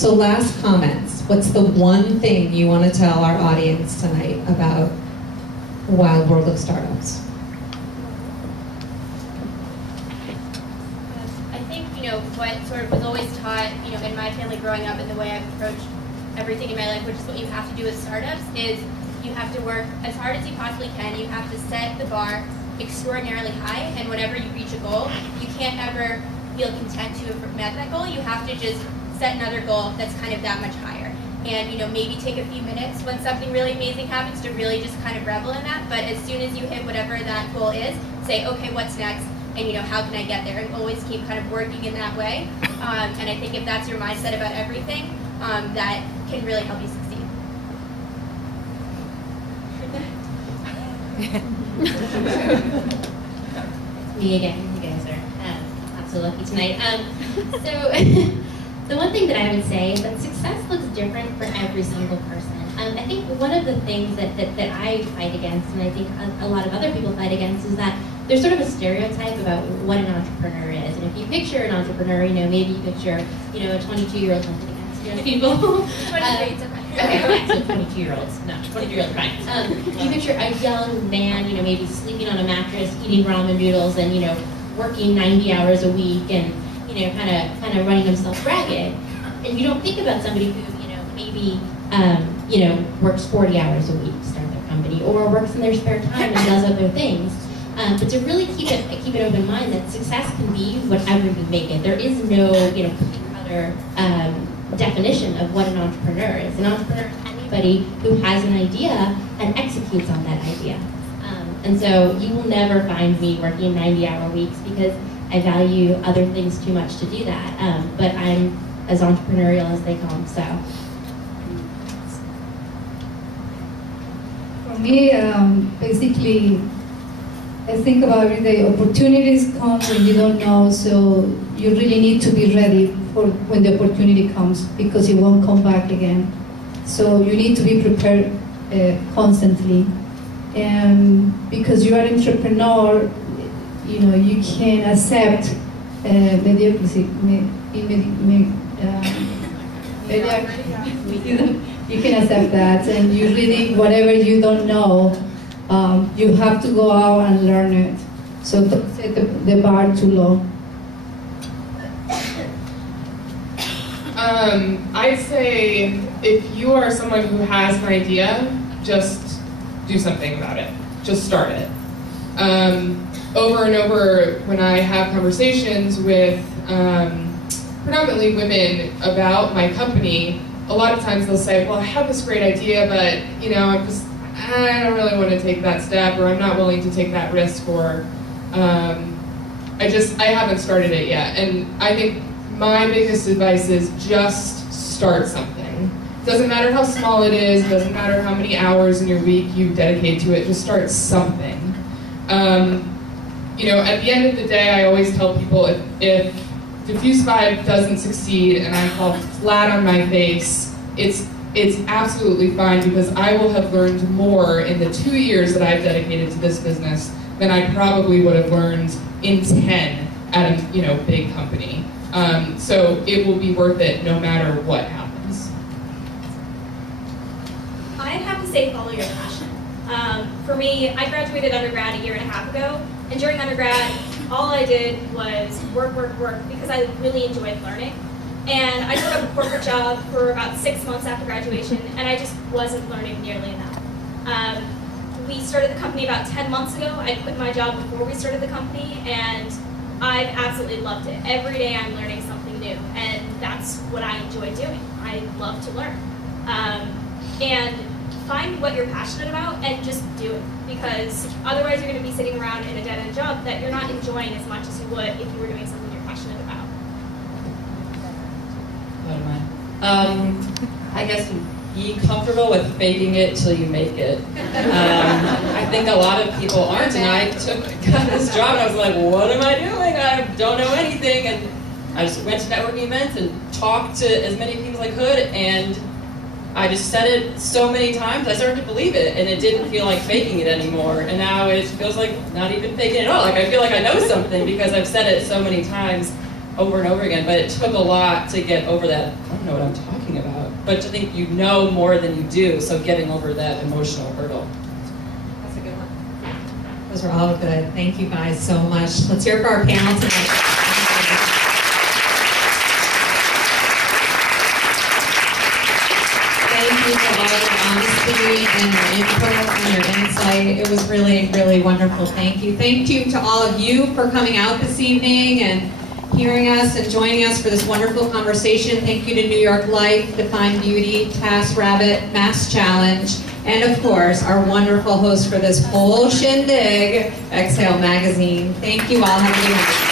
So last comments. What's the one thing you want to tell our audience tonight about Wild World of Startups? I think, what sort of was always taught, in my family growing up and the way I've approached everything in my life, which is what you have to do with startups, is you have to work as hard as you possibly can. You have to set the bar extraordinarily high, and whenever you reach a goal, you can't ever feel content to have met that goal. You have to just set another goal that's kind of that much higher. And maybe take a few minutes when something really amazing happens to really just kind of revel in that. But as soon as you hit whatever that goal is, say, okay, what's next? And how can I get there? And always keep kind of working in that way. And I think if that's your mindset about everything, that can really help you succeed. Me again. You guys are absolutely lucky tonight. The one thing that I would say is that success looks different for every single person. I think one of the things that I fight against, and I think a lot of other people fight against, is that there's sort of a stereotype about what an entrepreneur is. And if you picture an entrepreneur, maybe you picture, a 22-year-old hunting against people. 23. Okay, so 22-year-olds, no, 22-year-olds, fine. You picture a young man, maybe sleeping on a mattress, eating ramen noodles, and working 90 hours a week, and kind of running himself ragged. And you don't think about somebody who, maybe works 40 hours a week to start their company, or works in their spare time and does other things. But to really keep an open mind that success can be whatever you make it. There is no, cookie-cutter definition of what an entrepreneur is. An entrepreneur is anybody who has an idea and executes on that idea. And so you will never find me working 90-hour weeks because I value other things too much to do that. But I'm as entrepreneurial as they come, so. For me, basically, I think about every day, opportunities come when you don't know, so you really need to be ready for when the opportunity comes, because it won't come back again. So you need to be prepared constantly. And because you are an entrepreneur, you can accept mediocrity. You can accept that, and you really, whatever you don't know, you have to go out and learn it. So don't set the bar too low. I'd say if you are someone who has an idea, just do something about it. Just start it. Over and over, when I have conversations with predominantly women about my company, a lot of times they'll say, well, I have this great idea, but I don't really want to take that step, or I'm not willing to take that risk, or I haven't started it yet. And I think my biggest advice is just start something. Doesn't matter how small it is, doesn't matter how many hours in your week you dedicate to it, just start something. At the end of the day, I always tell people if Diffuse 5 doesn't succeed and I fall flat on my face, it's absolutely fine, because I will have learned more in the 2 years that I've dedicated to this business than I probably would have learned in 10 at a big company. So it will be worth it no matter what happens. I'd have to say follow your passion. For me, I graduated undergrad a year and a half ago, and during undergrad, all I did was work, because I really enjoyed learning. And I took up a corporate job for about 6 months after graduation, and I just wasn't learning nearly enough. We started the company about 10 months ago. I quit my job before we started the company, and I've absolutely loved it. Every day I'm learning something new, and that's what I enjoy doing. I love to learn. And find what you're passionate about and just do it, because otherwise you're going to be sitting around in a dead-end job that you're not enjoying as much as you would if you were doing something you're passionate about. What am I? I guess be comfortable with faking it till you make it. I think a lot of people aren't, and I got this job and I was like, what am I doing? I don't know anything, and I just went to networking events and talked to as many people as I could, and I just said it so many times, I started to believe it, and it didn't feel like faking it anymore. And now it feels like not even faking it at all. Like I feel like I know something because I've said it so many times over and over again. But it took a lot to get over that. don't know what I'm talking about. But to think you know more than you do, so getting over that emotional hurdle. That's a good one. Those are all good. Thank you guys so much. Let's hear it for our panel tonight. Thank you for all your honesty and your input and your insight. It was really, really wonderful. Thank you. Thank you to all of you for coming out this evening and hearing us and joining us for this wonderful conversation. Thank you to New York Life, Define Beauty, TaskRabbit, MassChallenge, and of course, our wonderful host for this whole shindig, Exhale Magazine. Thank you all. Have a good night.